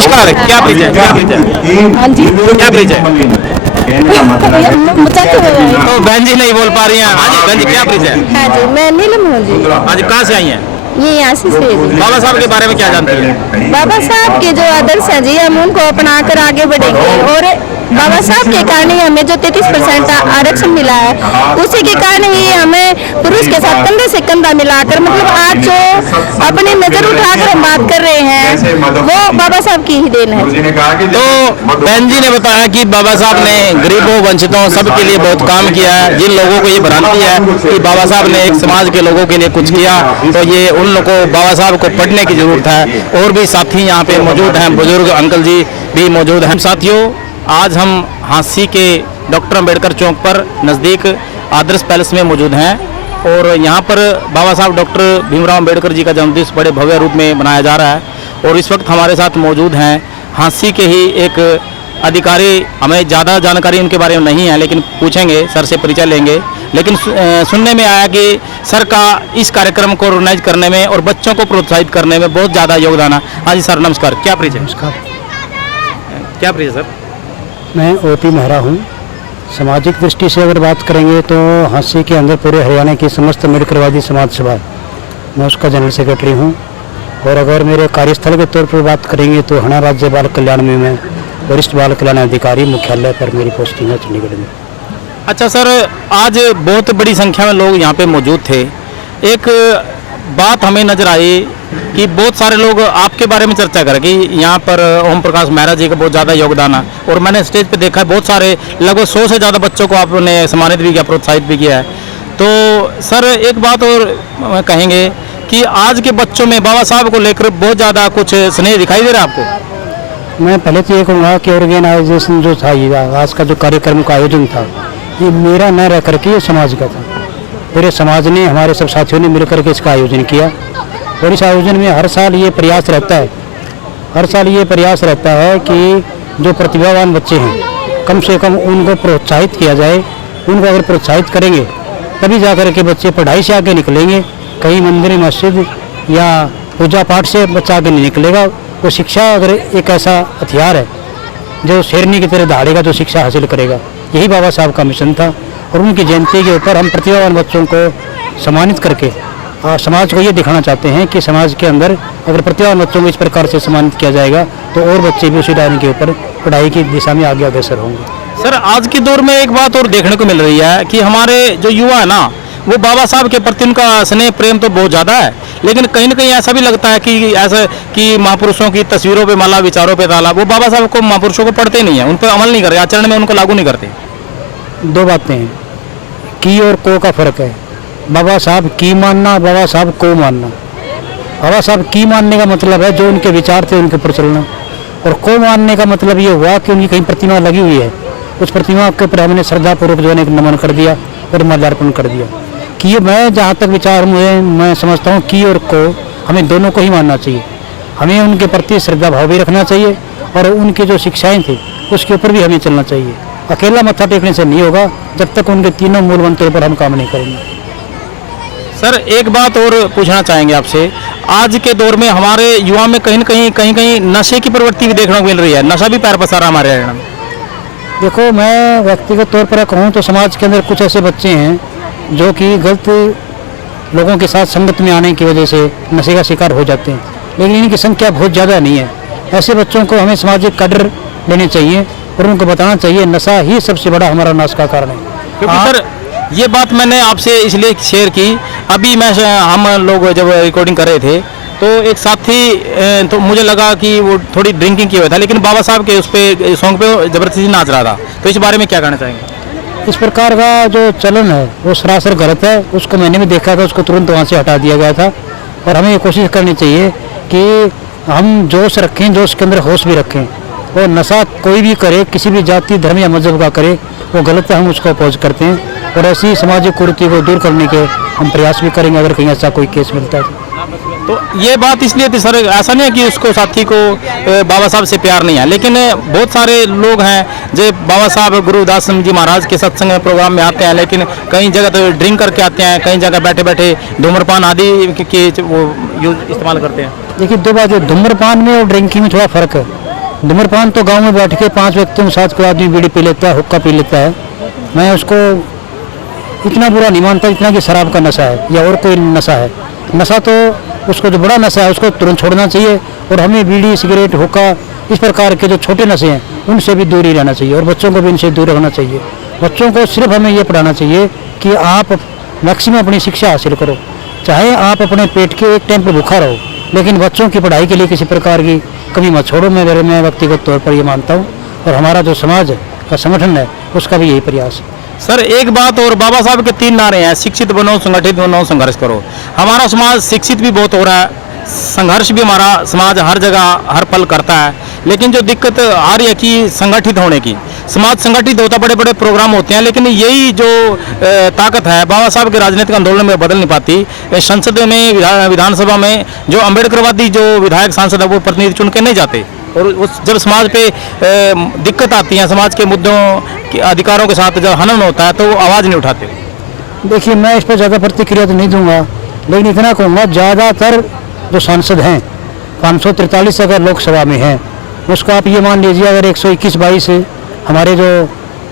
नमस्कार, क्या परिचय? हाँ जी क्या परिचय? बच्चा क्यों हो रहा है? तो बहन जी नहीं बोल पा रही हैं। हाँ जी बहन जी, क्या परिचय? हाँ जी मैं नीलम हूँ जी। हाँ जी, कहाँ से आई हैं? ये यहाँ से जी। बाबा साहब के बारे में क्या जानती हैं? बाबा साहब के जो आदर्श हैं जी हम उनको अपना कर आगे बढ़ेंगे और बाबा साहब के कारण ही हमें जो 33% आरक्षण मिला है उसी के कारण ही हमें पुरुष के साथ कंधे से कंधा मिलाकर मतलब आज जो अपनी नजर उठाकर हम बात कर रहे हैं वो बाबा साहब की ही देन है। तो बहन जी ने बताया कि बाबा साहब ने गरीबों वंचितों सबके लिए बहुत काम किया है। जिन लोगों को ये भ्रांति है कि बाबा साहब ने एक समाज के लोगों के लिए कुछ किया, तो ये उन लोगों को बाबा साहब को पढ़ने की जरूरत है। और भी साथी यहाँ पे मौजूद हैं, बुजुर्ग अंकल जी भी मौजूद हैं। साथियों, आज हम हांसी के डॉक्टर अंबेडकर चौक पर नज़दीक आदर्श पैलेस में मौजूद हैं और यहाँ पर बाबा साहब डॉक्टर भीमराव अंबेडकर जी का जन्मदिवस बड़े भव्य रूप में मनाया जा रहा है। और इस वक्त हमारे साथ मौजूद हैं हांसी के ही एक अधिकारी। हमें ज़्यादा जानकारी उनके बारे में नहीं है, लेकिन पूछेंगे, सर से परिचय लेंगे। लेकिन सुनने में आया कि सर का इस कार्यक्रम को ऑर्गेनाइज करने में और बच्चों को प्रोत्साहित करने में बहुत ज़्यादा योगदान है। हाँ जी सर, नमस्कार, क्या परिचय? नमस्कार, क्या परिचय सर? मैं ओपी मेहरा हूँ। सामाजिक दृष्टि से अगर बात करेंगे तो हांसी के अंदर पूरे हरियाणा की समस्त अम्बेडकरवादी समाज सभा, मैं उसका जनरल सेक्रेटरी हूँ। और अगर मेरे कार्यस्थल के तौर पर बात करेंगे तो हरियाणा राज्य बाल कल्याण में मैं वरिष्ठ बाल कल्याण अधिकारी मुख्यालय पर मेरी पोस्टिंग है चंडीगढ़ में। अच्छा सर, आज बहुत बड़ी संख्या में लोग यहाँ पे मौजूद थे। एक बात हमें नजर आई कि बहुत सारे लोग आपके बारे में चर्चा करें कि यहाँ पर ओम प्रकाश मेहरा जी का बहुत ज़्यादा योगदान है। और मैंने स्टेज पे देखा है बहुत सारे लगभग 100 से ज़्यादा बच्चों को आपने सम्मानित भी किया, प्रोत्साहित भी किया है। तो सर एक बात और कहेंगे कि आज के बच्चों में बाबा साहब को लेकर बहुत ज़्यादा कुछ स्नेह दिखाई दे रहा है आपको? मैं पहले तो ये कहूँगा कि ऑर्गेनाइजेशन जो था, ये आज का जो कार्यक्रम का आयोजन था, ये मेरा न रह करके ये समाज का था। पूरे समाज ने, हमारे सब साथियों ने मिलकर के इसका आयोजन किया। और इस आयोजन में हर साल ये प्रयास रहता है कि जो प्रतिभावान बच्चे हैं कम से कम उनको प्रोत्साहित किया जाए। उनको अगर प्रोत्साहित करेंगे तभी जा कर के बच्चे पढ़ाई से आगे निकलेंगे। कहीं मंदिर मस्जिद या पूजा पाठ से बच्चा आगे नहीं निकलेगा। वो शिक्षा अगर एक ऐसा हथियार है जो शेरनी की तरह दहाड़ेगा तो शिक्षा हासिल करेगा। यही बाबा साहब का मिशन था। और उनकी जयंती के ऊपर हम प्रतिभावान बच्चों को सम्मानित करके समाज को ये दिखाना चाहते हैं कि समाज के अंदर अगर प्रतिभावान बच्चों को इस प्रकार से सम्मानित किया जाएगा तो और बच्चे भी उसी डायरे के ऊपर पढ़ाई की दिशा में आगे अग्रसर होंगे। सर आज के दौर में एक बात और देखने को मिल रही है कि हमारे जो युवा है ना, वो बाबा साहब के प्रति उनका स्नेह प्रेम तो बहुत ज़्यादा है, लेकिन कहीं ना कहीं ऐसा भी लगता है कि ऐसा कि महापुरुषों की तस्वीरों पे माला, विचारों पे ताला, वो बाबा साहब को, महापुरुषों को पढ़ते नहीं है, उन पर अमल नहीं करते, आचरण में उनको लागू नहीं करते। दो बातें हैं, की और को का फर्क है। बाबा साहब की मानना, बाबा साहब को मानना। बाबा साहब की मानने का मतलब है जो उनके विचार थे उनके ऊपर चलना, और को मानने का मतलब ये हुआ कि उनकी कहीं प्रतिमा लगी हुई है, उस प्रतिमा के ऊपर हमने श्रद्धापूर्वक जो है नमन कर दिया और माल्यार्पण कर दिया। कि मैं जहाँ तक विचार मैं समझता हूँ की और को हमें दोनों को ही मानना चाहिए। हमें उनके प्रति श्रद्धा भाव भी रखना चाहिए और उनकी जो शिक्षाएँ थी उसके ऊपर भी हमें चलना चाहिए। अकेला मत्था टेकने से नहीं होगा जब तक उनके तीनों मूल मंत्रों पर हम काम नहीं करेंगे। सर एक बात और पूछना चाहेंगे आपसे, आज के दौर में हमारे युवा में कहीं कहीं नशे की प्रवृत्ति भी देखने को मिल रही है, नशा भी पैर पसारा हमारे हरियाणा में। देखो, मैं व्यक्तिगत तौर पर कहूँ तो समाज के अंदर कुछ ऐसे बच्चे हैं जो कि गलत लोगों के साथ संगत में आने की वजह से नशे का शिकार हो जाते हैं, लेकिन इनकी संख्या बहुत ज़्यादा नहीं है। ऐसे बच्चों को हमें सामाजिक कदर लेने चाहिए और उनको बताना चाहिए नशा ही सबसे बड़ा हमारा नाश का कारण है। क्योंकि सर ये बात मैंने आपसे इसलिए शेयर की, अभी हम लोग जब रिकॉर्डिंग कर रहे थे तो एक साथी तो मुझे लगा कि वो थोड़ी ड्रिंकिंग किया हुआ था, लेकिन बाबा साहब के उस पे सॉन्ग पे जबरदस्ती नाच रहा था। तो इस बारे में क्या कहना चाहेंगे? इस प्रकार का जो चलन है वो सरासर गलत है। उसको मैंने भी देखा था, उसको तुरंत वहाँ से हटा दिया गया था। और हमें ये कोशिश करनी चाहिए कि हम जोश रखें, जोश के अंदर होश भी रखें। और नशा कोई भी करे, किसी भी जाति धर्म या मजहब का करे, वो गलत है, हम उसको अपोज करते हैं। और ऐसी सामाजिक कुरीति को दूर करने के हम प्रयास भी करेंगे अगर कहीं ऐसा कोई केस मिलता है। तो ये बात इसलिए थी सर, ऐसा नहीं है कि उसको साथी को बाबा साहब से प्यार नहीं है, लेकिन बहुत सारे लोग हैं जो बाबा साहब गुरुदास जी महाराज के सत्संग प्रोग्राम में आते हैं, लेकिन कई जगह तो ड्रिंक करके आते हैं, कई जगह बैठे बैठे धूम्रपान आदि के वो यूज इस्तेमाल करते हैं। देखिए, दो बात है, धूम्रपान में और ड्रिंकिंग में थोड़ा फर्क है। धूम्रपान तो गांव में बैठ के 5 व्यक्तियों के साथ कोई आदमी बीड़ी पी लेता है, हुक्का पी लेता है, मैं उसको इतना बुरा नहीं मानता जितना कि शराब का नशा है या और कोई नशा है। नशा तो उसको जो बड़ा नशा है उसको तुरंत छोड़ना चाहिए, और हमें बीड़ी सिगरेट हुक्का इस प्रकार के जो छोटे नशे हैं उनसे भी दूर ही रहना चाहिए, और बच्चों को भी इनसे दूर रखना चाहिए। बच्चों को सिर्फ हमें ये पढ़ाना चाहिए कि आप मैक्सिमम अपनी शिक्षा हासिल करो, चाहे आप अपने पेट के एक टाइम पर भूखा रहो, लेकिन बच्चों की पढ़ाई के लिए किसी प्रकार की कमी मत छोड़ो। मैं व्यक्तिगत तौर पर ये मानता हूँ, और हमारा जो समाज का संगठन है उसका भी यही प्रयास है। सर एक बात और, बाबा साहब के 3 नारे हैं, शिक्षित बनो, संगठित बनो, संघर्ष करो। हमारा समाज शिक्षित भी बहुत हो रहा है, संघर्ष भी हमारा समाज हर जगह हर पल करता है, लेकिन जो दिक्कत आ रही है कि संगठित होने की, समाज संगठित होता, बड़े बड़े प्रोग्राम होते हैं, लेकिन यही जो ताकत है बाबा साहब के राजनीतिक आंदोलन में बदल नहीं पाती। संसद में, विधानसभा में जो अम्बेडकरवादी जो विधायक सांसद है वो प्रतिनिधि चुन के नहीं जाते, और उस जब समाज पे दिक्कत आती है, समाज के मुद्दों के अधिकारों के साथ जब हनन होता है तो वो आवाज़ नहीं उठाते। देखिए, मैं इस पर ज़्यादा प्रतिक्रिया तो नहीं दूंगा, लेकिन इतना कहूँगा ज़्यादातर जो सांसद हैं 543 अगर लोकसभा में हैं, उसका आप ये मान लीजिए अगर 121-22 हमारे जो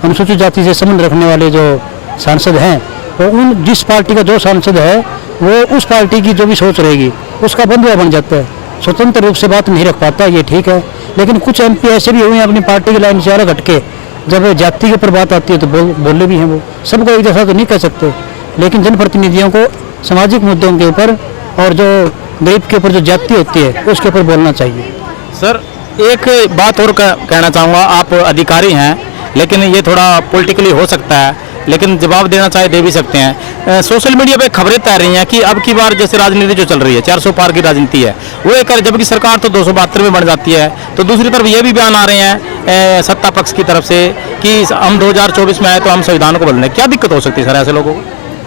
अनुसूचित जाति से संबंध रखने वाले जो सांसद हैं, तो उन जिस पार्टी का जो सांसद है वो उस पार्टी की जो भी सोच रहेगी उसका बंधुआ बन जाता है, स्वतंत्र रूप से बात नहीं रख पाता, ये ठीक है। लेकिन कुछ MP ऐसे भी हुए हैं अपनी पार्टी की लाइन से अलग हटके, जब जाति के ऊपर बात आती है तो बोले भी हैं। वो सबको एक जैसा तो नहीं कह सकते, लेकिन जनप्रतिनिधियों को सामाजिक मुद्दों के ऊपर और जो गरीब के ऊपर जो जाति होती है उसके ऊपर बोलना चाहिए। सर एक बात और कहना चाहूँगा, आप अधिकारी हैं, लेकिन ये थोड़ा पॉलिटिकली हो सकता है, लेकिन जवाब देना चाहे दे भी सकते हैं। सोशल मीडिया पे खबरें तैर रही हैं कि अब की बार जैसे राजनीति जो चल रही है 400 पार की राजनीति है वो एक, जबकि सरकार तो 272 में बन जाती है, तो दूसरी तरफ ये भी बयान आ रहे हैं सत्ता पक्ष की तरफ से कि हम 2024 में आए तो हम संविधान को बदलें। क्या दिक्कत हो सकती है सर ऐसे लोगों को?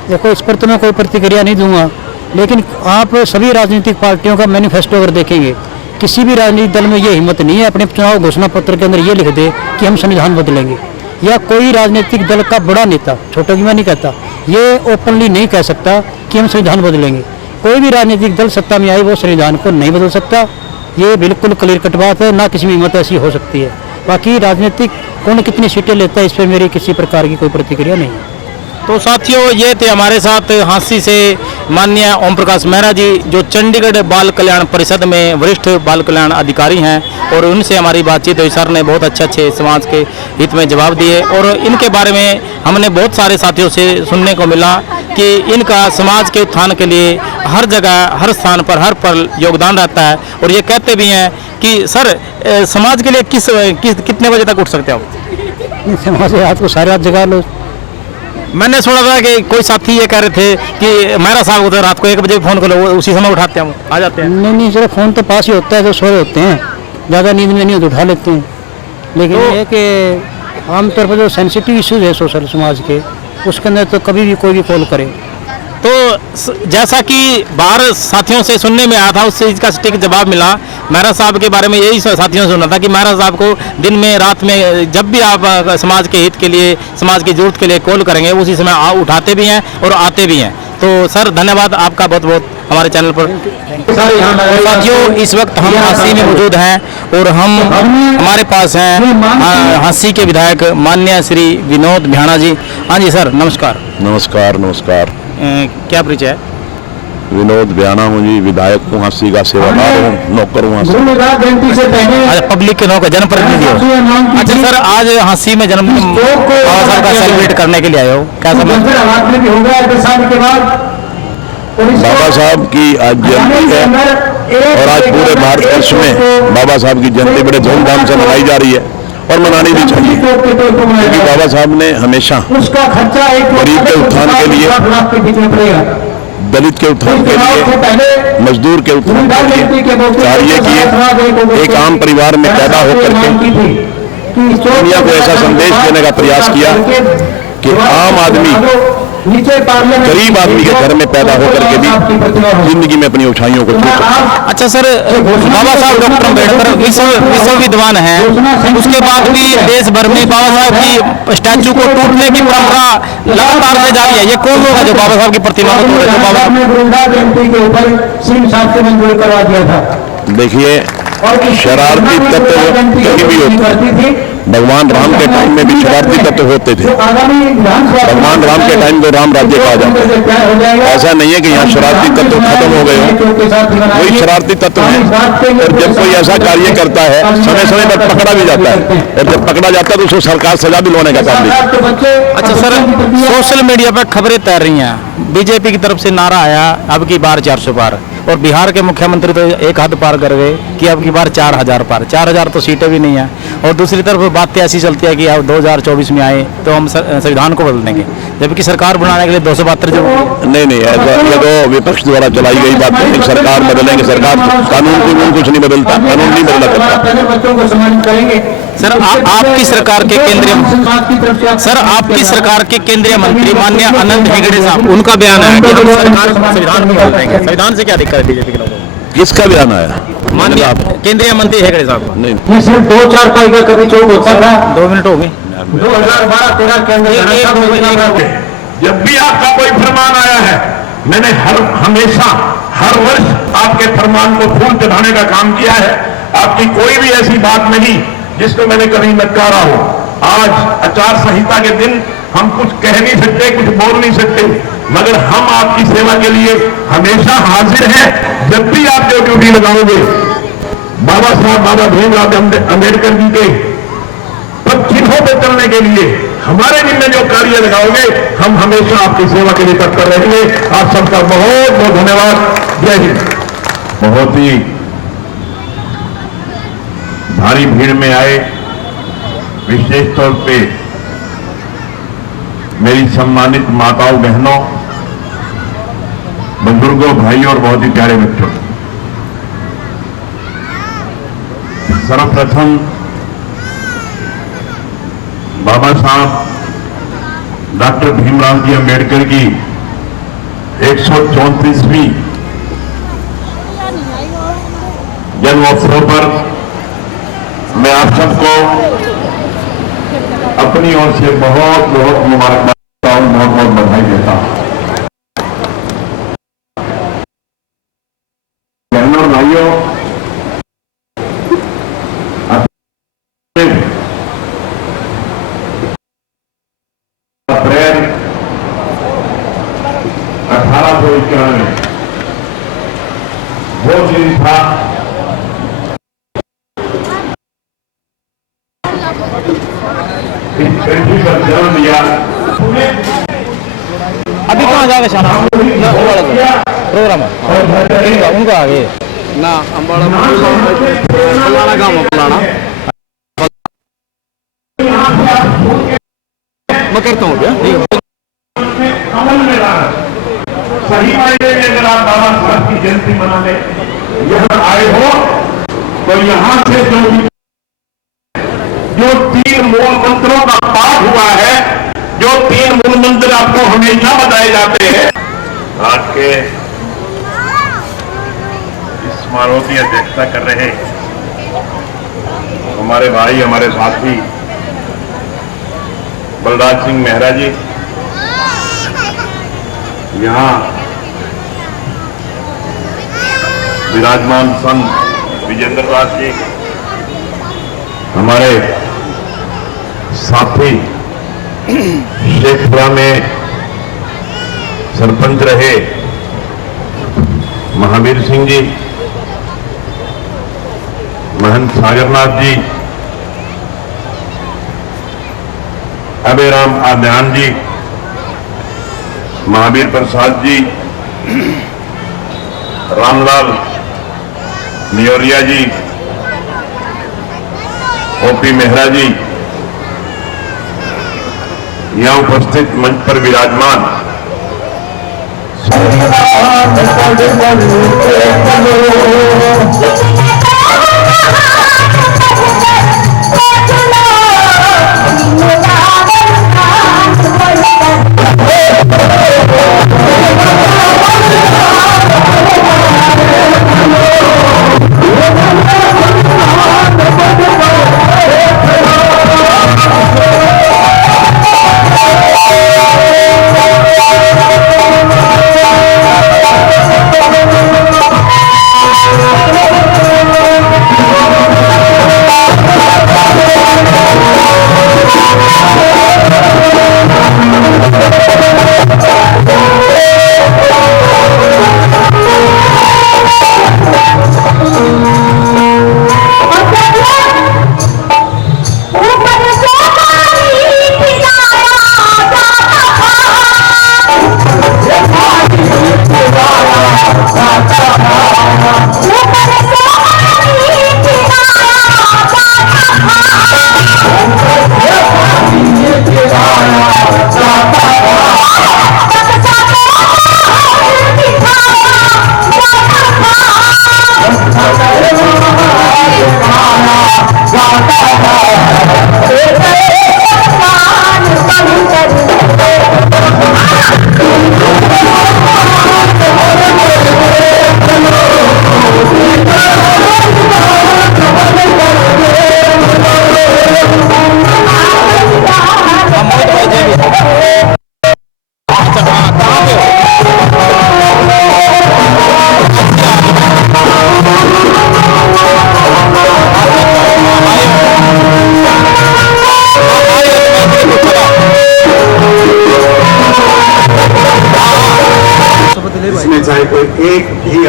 देखो, इस पर तो मैं कोई प्रतिक्रिया नहीं दूंगा, लेकिन आप सभी राजनीतिक पार्टियों का मैनिफेस्टो अगर देखेंगे, किसी भी राजनीतिक दल में ये हिम्मत नहीं है अपने चुनाव घोषणा पत्र के अंदर ये लिख दे कि हम संविधान बदलेंगे, या कोई राजनीतिक दल का बड़ा नेता, छोटा की मैं नहीं कहता, ये ओपनली नहीं कह सकता कि हम संविधान बदलेंगे। कोई भी राजनीतिक दल सत्ता में आए वो संविधान को नहीं बदल सकता, ये बिल्कुल क्लियर कट बात है, ना किसी में हिम्मत ऐसी हो सकती है। बाकी राजनीतिक कौन कितनी सीटें लेता है इस पर मेरी किसी प्रकार की कोई प्रतिक्रिया नहीं है। तो साथियों, ये थे हमारे साथ हांसी से माननीय ओम प्रकाश मेहरा जी, जो चंडीगढ़ बाल कल्याण परिषद में वरिष्ठ बाल कल्याण अधिकारी हैं, और उनसे हमारी बातचीत हुई। सर ने बहुत अच्छे समाज के हित में जवाब दिए, और इनके बारे में हमने बहुत सारे साथियों से सुनने को मिला कि इनका समाज के उत्थान के लिए हर जगह हर स्थान पर हर पल योगदान रहता है, और ये कहते भी हैं कि सर समाज के लिए कितने बजे तक उठ सकते हो? समाज रात को सारे रात जगा लो। मैंने सुना था कि कोई साथी ये कह रहे थे कि मेहरा साहब को रात को 1 बजे फ़ोन करो, उसी समय उठाते हैं, आ जाते हैं। नहीं, चलो फ़ोन तो पास ही होता है, जो सोए होते हैं, ज़्यादा नींद में नहीं होते, उठा लेते हैं। लेकिन तो ये कि आमतौर पर जो सेंसिटिव इश्यूज है सोशल समाज के, उसके अंदर तो कभी भी कोई भी कॉल करे। तो जैसा कि बाहर साथियों से सुनने में आया था, उस चीज़ का सटीक जवाब मिला। मेहरा साहब के बारे में यही साथियों से सुना था कि मेहरा साहब को दिन में रात में जब भी आप समाज के हित के लिए, समाज की जरूरत के लिए कॉल करेंगे, उसी समय उठाते भी हैं और आते भी हैं। तो सर धन्यवाद आपका बहुत बहुत हमारे चैनल पर। साथियों, इस वक्त हम हांसी में मौजूद हैं, और हमारे पास हैं हांसी के विधायक माननीय श्री विनोद भ्याणा जी। हाँ जी सर, नमस्कार। नमस्कार नमस्कार। क्या परिचय है? विनोद भ्याणा हूँ जी, विधायक हूँ, हांसी का सेवादार हूँ, नौकर हूँ हांसी। अच्छा, पब्लिक के नौकर, जनप्रतिनिधि हो। अच्छा सर, आज हांसी में जन्म बाबा साहब का सेलिब्रेट करने के लिए आए हो, क्या समझते हैं? बाबा साहब की आज जयंती है, और आज पूरे भारतवर्ष में बाबा साहब की जयंती बड़े धूमधाम से मनाई जा रही है, और मनानी भी चाहिए, क्योंकि बाबा साहब ने हमेशा गरीब के उत्थान के लिए, दलित के उत्थान के लिए, मजदूर के उत्थान के लिए कार्य किए। एक आम परिवार में पैदा होकर के दुनिया को ऐसा संदेश देने का प्रयास किया कि आम आदमी, गरीब आदमी के घर में पैदा होकर के भी जिंदगी में अपनी ऊंचाइयों को छू सकता है। अच्छा सर, बाबा साहब डॉक्टर अम्बेडकर विश्व विद्वान हैं, उसके बाद भी देश भर में बाबा साहब की स्टैचू को टूटने की परंपरा लगातार से जारी है। ये कौन लोग हैं जो बाबा साहब की प्रतिमा को तोड़े? देखिए, शरारती तत्व कभी अभी भी होता है। भगवान राम के टाइम में भी शरारती तत्व होते थे। भगवान राम के टाइम को राम राज्य कहा जाता है। ऐसा नहीं है कि यहाँ शरारती तत्व खत्म हो गए हों, वही शरारती तत्व है। और जब कोई ऐसा कार्य करता है समय समय पर पकड़ा भी जाता है, और जब पकड़ा जाता है तो उसको सरकार सजा दिलवाने का काम भी। अच्छा सर, सोशल मीडिया पर खबरें तैर रही हैं, बीजेपी की तरफ से नारा आया अब की बार 400 पार, और बिहार के मुख्यमंत्री तो एक हद पार कर गए कि अब की बार 4000 पार। 4000 तो सीटें भी नहीं है, और दूसरी तरफ बातें ऐसी चलती है कि अब 2024 में आए तो हम संविधान को बदल देंगे, जबकि सरकार बनाने के लिए 272 जो नहीं ऐसा ये तो विपक्ष द्वारा चलाई गई बात है। सरकार बदलेंगे, सरकार कानून कुछ नहीं बदलता, कानून नहीं बदला करता। सर आपकी सरकार के केंद्रीय मंत्री माननीय अनंत हेगड़े साहब, उनका बयान है कि हम सरकार संविधान को बदल देंगे। संविधान से क्या दिक्कत है बीजेपी के लोगों को? किसका बयान आया? माननीय केंद्रीय मंत्री हेगड़े साहब। नहीं सिर्फ 2-4 पाई का कभी चौक होता था। 2 मिनट हो गए। 2012-13 के अंदर जब भी आपका कोई फरमान आया है, मैंने हमेशा हर वर्ष आपके फरमान को फूल चढ़ाने का काम किया है। आपकी कोई भी ऐसी बात नहीं जिसको मैंने कभी नकारा हो। आज आचार संहिता के दिन हम कुछ कह नहीं सकते, कुछ बोल नहीं सकते, मगर हम आपकी सेवा के लिए हमेशा हाजिर हैं। जब भी आप जो ड्यूटी लगाओगे, बाबा साहब बाबा भीमराव अम्बेडकर जी के चिन्हों पर चलने के लिए हमारे दिन में जो कार्य लगाओगे, हम हमेशा आपकी सेवा के लिए तत्पर रहेंगे। आप सबका बहुत बहुत धन्यवाद। जय हिंद। बहुत ही भारी भीड़ में आए, विशेष तौर पे मेरी सम्मानित माताओं, बहनों, बुजुर्गों, भाइयों और बहुत ही प्यारे बच्चों, सर्वप्रथम बाबा साहब डॉक्टर भीमराव जी अम्बेडकर की 134वीं जन्मोत्सव पर मैं आप सबको अपनी ओर से बहुत बहुत मुबारकबाद देता हूं, बहुत बहुत बधाई देता हूं। बहनों और भाइयों, अप्रैल 1891 वो दिन था इस पृथ्वी पर जन्म लिया। अभी कहाँ जाएगा शाना प्रोग्राम है उनका आगे ना अम्बाड़ा गाँव फलाना मैं करता हूँ क्या अमल में लाना। सही मायने में अगर आप बाबा साहब की जयंती मनाने यहाँ आए हो तो यहाँ से जो 3 मूल मंत्रों का पाठ हुआ है, जो 3 मूल मंत्र आपको हमेशा बताए जाते हैं। आज के इस समारोह की अध्यक्षता कर रहे हमारे भाई, हमारे साथी बलराज सिंह मेहरा जी, यहाँ विराजमान संत विजेंद्र दास जी, हमारे साथी शेखपुरा में सरपंच रहे महावीर सिंह जी, महंत सागरनाथ जी, अभयराम आद्यान जी, महावीर प्रसाद जी, रामलाल नियोरिया जी, ओपी मेहरा जी, यहाँ उपस्थित मंच पर विराजमान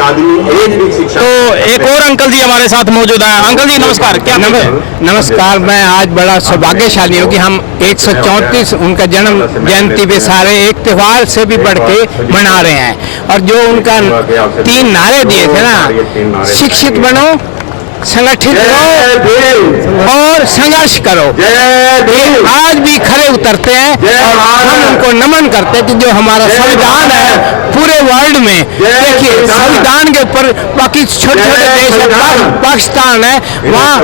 आदमी एक भी शिक्षा। तो एक और अंकल जी हमारे साथ मौजूद हैं। अंकल जी नमस्कार, क्या नमस्कार। मैं आज बड़ा सौभाग्यशाली हूँ कि हम 134 उनका जन्म जयंती पे सारे एक त्योहार से भी बढ़ के मना रहे हैं। और जो उनका 3 नारे दिए थे ना, शिक्षित बनो, संगठित रहो और संघर्ष करो, ये आज भी खरे उतरते हैं। और हम उनको नमन करते हैं कि जो हमारा संविधान है पूरे वर्ल्ड में, देखिए संविधान के ऊपर बाकी छोटे छोटे देश है, पाकिस्तान है, वहाँ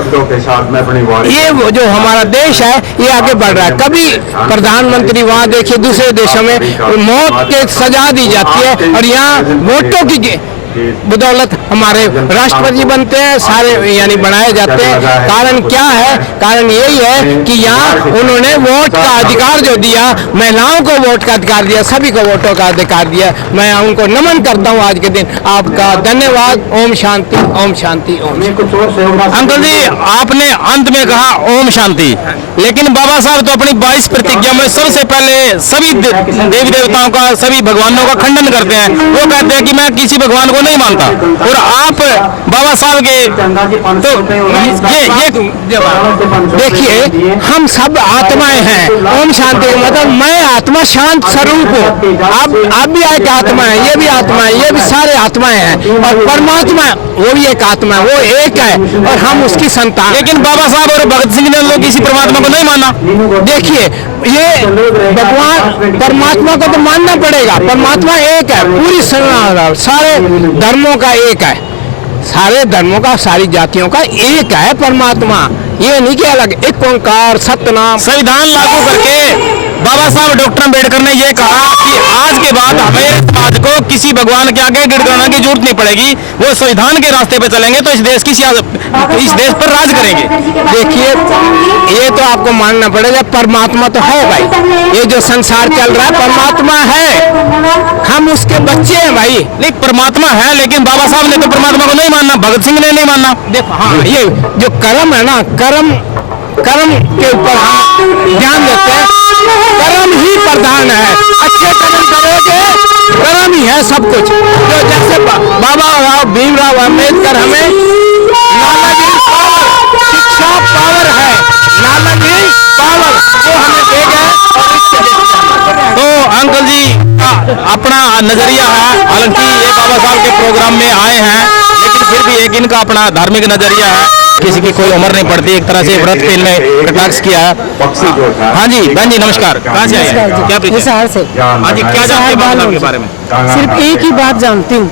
ये जो हमारा देश है ये आगे बढ़ रहा है। कभी प्रधानमंत्री वहाँ देखिए दूसरे देशों में मौत के सजा दी जाती है और यहाँ वोटों की बदौलत हमारे राष्ट्रपति बनते हैं, सारे यानी बनाए जाते हैं। कारण क्या है? कारण यही है कि यहाँ उन्होंने वोट का अधिकार जो दिया, महिलाओं को वोट का अधिकार दिया, सभी को वोटों का अधिकार दिया। मैं उनको नमन करता हूँ आज के दिन। आपका धन्यवाद। ओम शांति, ओम शांति, ओम शांति। अंकल जी आपने अंत में कहा ओम शांति, लेकिन बाबा साहब तो अपनी 22 प्रतिज्ञा में सबसे पहले सभी देवी देवताओं का, सभी भगवानों का खंडन करते हैं। वो कहते हैं कि मैं किसी भगवान को नहीं मानता। और आप बाबा साहब के तो ये देखिए हम सब आत्माएं हैं। ओम शांति मतलब मैं आत्मा शांत स्वरूप हूँ। आप भी एक आत्मा है, ये भी आत्मा है, ये भी सारे आत्माएं हैं। और परमात्मा वो भी एक आत्मा है, वो एक है और हम उसकी संतान। लेकिन बाबा साहब और भगत सिंह ने लोग किसी परमात्मा को नहीं माना। देखिए ये भगवान परमात्मा को तो मानना पड़ेगा। परमात्मा एक है, पूरी सारे धर्मों का एक है, सारे धर्मों का, सारी जातियों का एक है परमात्मा। ये नहीं कि अलग, एक ओंकार सतनाम। संविधान लागू करके बाबा साहब डॉक्टर अम्बेडकर ने ये कहा कि आज के बाद हमें समाज को किसी भगवान के आगे गिड़गिड़ाने की जरूरत नहीं पड़ेगी, वो संविधान के रास्ते पे चलेंगे तो इस देश पर राज करेंगे। देखिए ये तो आपको मानना पड़ेगा, परमात्मा तो है भाई, ये जो संसार चल रहा है परमात्मा है, हम उसके बच्चे हैं भाई। नहीं परमात्मा है, लेकिन बाबा साहब ने तो परमात्मा को नहीं मानना, भगत सिंह ने नहीं मानना। देखो हाँ, ये जो कर्म है ना, कर्म के ऊपर हम ध्यान देते हैं। कर्म ही प्रधान है, अच्छे कर्म करोगे, कर्म ही है सब कुछ। जो जैसे बाबा भीमराव अम्बेडकर हमें नानाजी पावर, शिक्षा पावर है, नानाजी पावर वो हमें दे गए। तो अंकल जी अपना नजरिया है, हालांकि ये बाबा साहब के प्रोग्राम में आए हैं, लेकिन फिर भी एक इनका अपना धार्मिक नजरिया है। किसी की कोई उम्र नहीं पड़ती, एक तरह से व्रत पे इनमें कटाक्ष किया है। हाँ जी बहन जी नमस्कार, कहाँ से आए हैं? क्या हिसार से। हाँ जी क्या जानते हैं बाबा साहब के बारे में? सिर्फ एक ही बात जानती हूँ,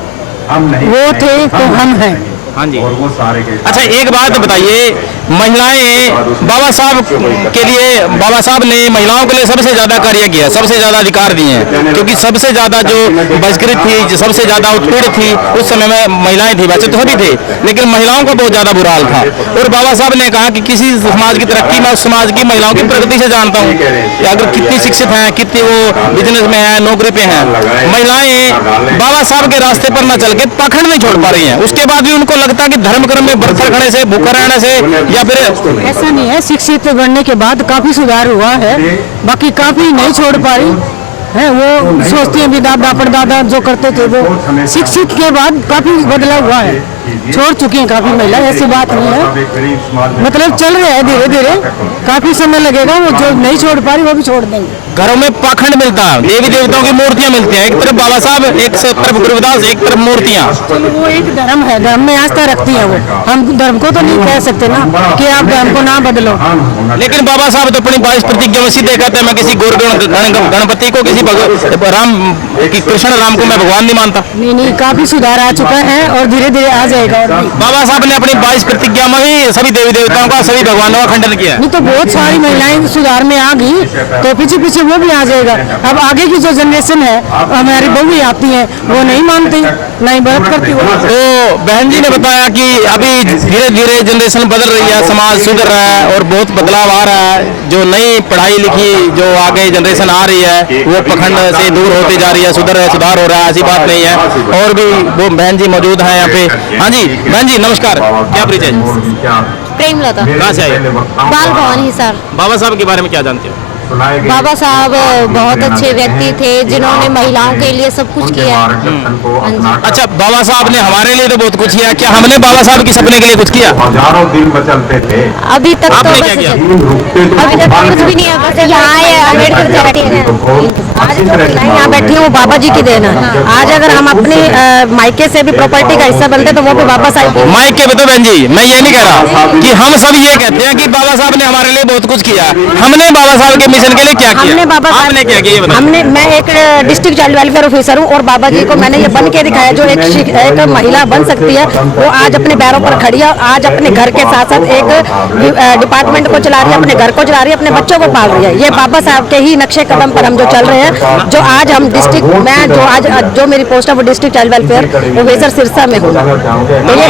वो थे तो हम हैं। हाँ जी अच्छा एक बात बताइए, महिलाएं बाबा साहब के लिए, बाबा साहब ने महिलाओं के लिए सबसे ज्यादा कार्य किया, सबसे ज्यादा अधिकार दिए हैं, क्योंकि सबसे ज्यादा जो बहिष्कृत थी, जो सबसे ज्यादा उत्पीड़ित थी उस समय में महिलाएं थी। वैसे तो सभी थे, लेकिन महिलाओं का बहुत ज्यादा बुरा हाल था। और बाबा साहब ने कहा कि किसी समाज की तरक्की मैं उस समाज की महिलाओं की प्रगति से जानता हूँ कि अगर कितनी शिक्षित हैं, कितनी वो बिजनेस में है, नौकरी पे हैं, महिलाएं बाबा साहब के रास्ते पर न चल के पाखंड नहीं छोड़ पा रही हैं। उसके बाद भी उनको लगता है कि धर्म कर्म में बरतर खड़े से, भूखा रहने से, या फिर ऐसा नहीं है। शिक्षित बनने के बाद काफी सुधार हुआ है, बाकी काफी नहीं छोड़ पा रही है। वो सोचती है दादा परदादा जो करते थे वो, शिक्षित के बाद काफी बदलाव हुआ है, छोड़ चुकी हैं काफी महिला, ऐसी बात नहीं है। मतलब चल रहे हैं धीरे धीरे, काफी समय लगेगा, वो जो नहीं छोड़ पा रही वो भी छोड़ देंगे। घरों में पाखंड मिलता है, देवी देवताओं की मूर्तियां मिलती हैं, एक तरफ बाबा साहब, एक तरफ गुरुदास, एक तरफ मूर्तियां। वो एक धर्म है, धर्म में आस्था रखती है वो, हम धर्म को तो नहीं कह सकते ना कि आप धर्म को ना बदलो। लेकिन बाबा साहब तो अपनी 22 प्रतिज्ञा में सीधे कहते हैं मैं किसी गणपति को, किसी राम की कृष्ण राम को मैं भगवान नहीं मानता। नहीं काफी सुधार आ चुका है और धीरे धीरे आ जाएगा। बाबा साहब ने अपनी 22 प्रतिज्ञा में ही सभी देवी देवताओं का, सभी भगवानों का खंडन किया। नहीं तो बहुत सारी महिलाएं सुधार में आ गई, तो पीछे पीछे वो भी आ जाएगा। अब आगे की जो जनरेशन है, हमारी बहू भी आती है, वो नहीं मानती, नहीं व्रत करती। तो बहन जी ने बताया कि अभी धीरे धीरे जनरेशन बदल रही है, समाज सुधर रहा है और बहुत बदलाव आ रहा है। जो नई पढ़ाई लिखी जो आगे जनरेशन आ रही है वो पखंड से दूर होती जा रही है, सुधर है, सुधार हो रहा है, ऐसी बात नहीं है। और भी वो बहन जी मौजूद हैं यहाँ पे। हाँ जी बहन जी नमस्कार, क्या परिचय? प्रेमलता। कहाँ से आए? बाल भवन हिसार। बाबा साहब के बारे में क्या जानते हो? सुनाए गए बाबा साहब बहुत अच्छे व्यक्ति थे जिन्होंने महिलाओं के लिए सब कुछ उनके किया। मार्गदर्शन को अपनाकर अच्छा, बाबा साहब ने हमारे लिए तो बहुत कुछ किया, क्या हमने बाबा साहब के सपने के लिए कुछ किया? हजारों दिन मचलते थे, अभी तक तो आपने बस क्या किया? दिन रुकते थे, अभी तक तो कुछ भी नहीं है, बस यहाँ आए अम्बेडकर चैरिटी है। आज जो मैं यहाँ बैठी हूँ वो बाबा जी की देन है। आज अगर हम अपनी मायके से भी प्रॉपर्टी का हिस्सा बनते तो वो भी बाबा साहब की। माइक के बताओ बहन जी, मैं ये नहीं कह रहा कि हम सब ये कहते हैं कि बाबा साहब ने हमारे लिए बहुत कुछ किया, हमने बाबा साहब के मिशन के लिए क्या किया? हमने बाबा साहब आपने क्या किया ये बताओ? हमने मैं एक डिस्ट्रिक्ट चाइल्ड वेलफेयर ऑफिसर हूँ और बाबा जी को मैंने ये बन के दिखाया जो एक महिला बन सकती है वो आज अपने पैरों पर खड़ी है। आज अपने घर के साथ साथ एक डिपार्टमेंट को चला रही है, अपने घर को चला रही है, अपने बच्चों को पाल रही है। ये बाबा साहब के ही नक्शे कदम पर हम जो चल रहे हैं, जो आज हम डिस्ट्रिक्ट मैं जो आज जो मेरी पोस्ट है वो district child welfare officer Sirsa में हूँ। तो ये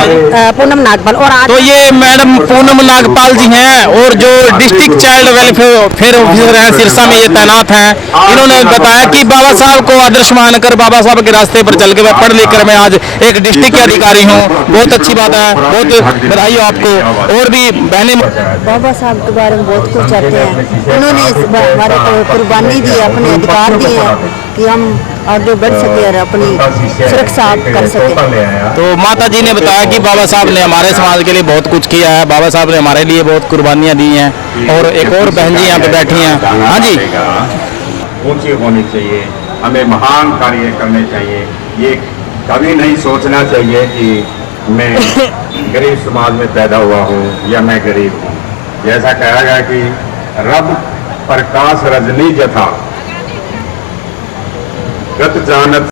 पूनम नागपाल और आज तो ये मैडम पूनम नागपाल जी हैं और जो डिस्ट्रिक्ट चाइल्ड वेलफेयर ऑफिसर हैं सिरसा में ये तैनात हैं। इन्होंने बताया कि बाबा साहब को आदर्श मानकर बाबा साहब के रास्ते पर चल के मैं पढ़ लिख कर मैं आज एक डिस्ट्रिक्ट के अधिकारी हूँ। बहुत अच्छी बात है, बहुत बधाई हो आपको। और भी बहने बाबा साहब के बारे में बहुत कुछ चाहते हैं। उन्होंने हमारे को कुर्बानी दी, अपने अधिकार दिए कि हम आगे बढ़ सके और अपनी सुरक्षा कर सके। तो माता जी ने बताया कि बाबा साहब ने हमारे समाज के लिए बहुत कुछ किया है, बाबा साहब ने हमारे लिए बहुत कुर्बानियां दी हैं। और एक और बहन जी यहाँ पे बैठी हैं। हाँ जी, ऊंची होनी चाहिए, हमें महान कार्य करने चाहिए। ये कभी नहीं सोचना चाहिए कि मैं गरीब समाज में पैदा हुआ हूँ या मैं गरीब हूँ। जैसा कहा गया कि रब प्रकाश रजनी जथा गत जानत